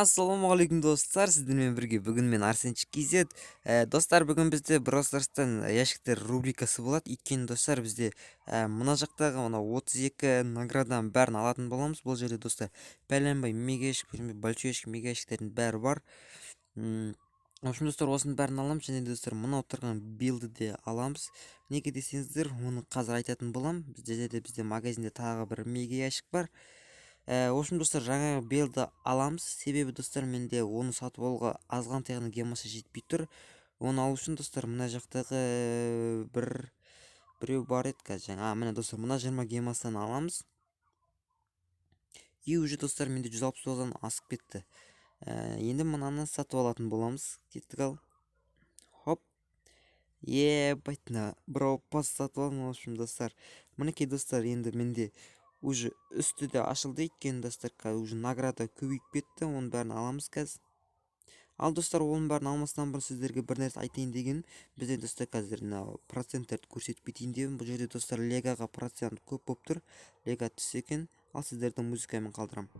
Assalomu alaykum dostlar, sizlar bilan birga bugun men Arsenchik KZ. Dostlar, bugun bizde Brawl Stars'tan яшиктер рубрикасы bo'ladi. Ekan dostlar, bizde mына жактагы мына 32 награданың бәрін алатын боламыз. Бұл жерде достар, пәленбай мега яшик, большой яшик, мега яшиктердің бәрі бар. В общем, достар, осының бәрін аламыз. Және достар, мына отырған билді де аламыз. Неге десеңіздер, оны қазір айтатын болам. Бізде магазинде тағы бір мега яшик бар. В общем, достар, жаңа билді аламыз. Себебі достар, менде оны сатып алуға азған тегінің гемасы жетпей тұр. Оны алу үшін достар, мына жақтағы біреу бар еді қазір. Міне достар, мына 20 гемасынан аламыз. И уже достар, менде 160-дан асып кетті. Енді мынаны сатып алатын боламыз. Кеттік ал. Хоп. Байтына брау пас сатып алын. В общем, достар, мінекей достар, енді менде уже үсті де ашылды екен достар, уже награда көбейіп кетті. Оның бәрін аламыз қазір. Ал достар, оның бәрін алмастан бұрын сіздерге бір нәрсе айтайын деген. Бізде достар қазір проценттерді көрсетіп кетейін деп. Бұл жерде достар легаға процент көп болып тұр. Лега түссе екен. Ал сіздерді музыкамен қалдырам.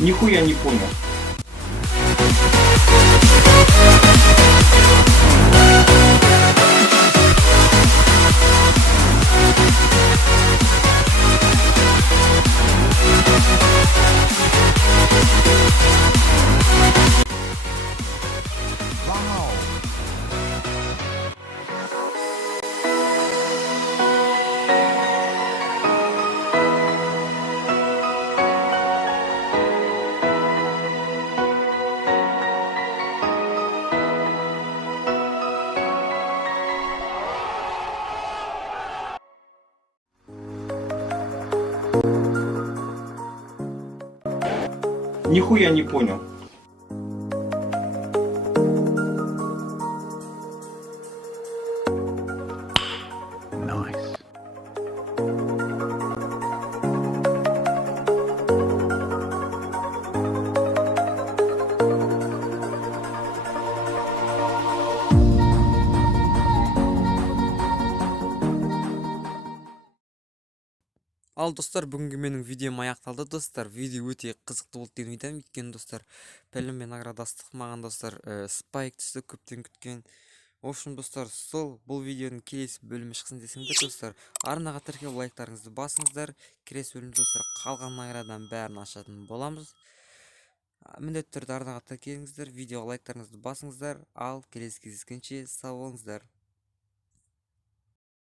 Нихуя не понял. Нихуя не понял. Ал достар, бүгінгі менің видеом аяқталды достар. Видео өте қызықты болды деп ойлаймын, өйткені достар, пәленбай наградастық маған достар спайк түсті, көптен күткен. В общем достар, бұл видеоның келесі бөлімі шықсын десеңдер достар, арнаға тіркеліп лайктарыңызды басыңыздар. Келесі бөлімде достар қалған награданың бәрін ашатын боламыз. Міндетті түрде арнаға тіркеліңіздер, видеоға лайктарыңызды басыңыздар. Ал келесі кездескенше сау болыңыздар.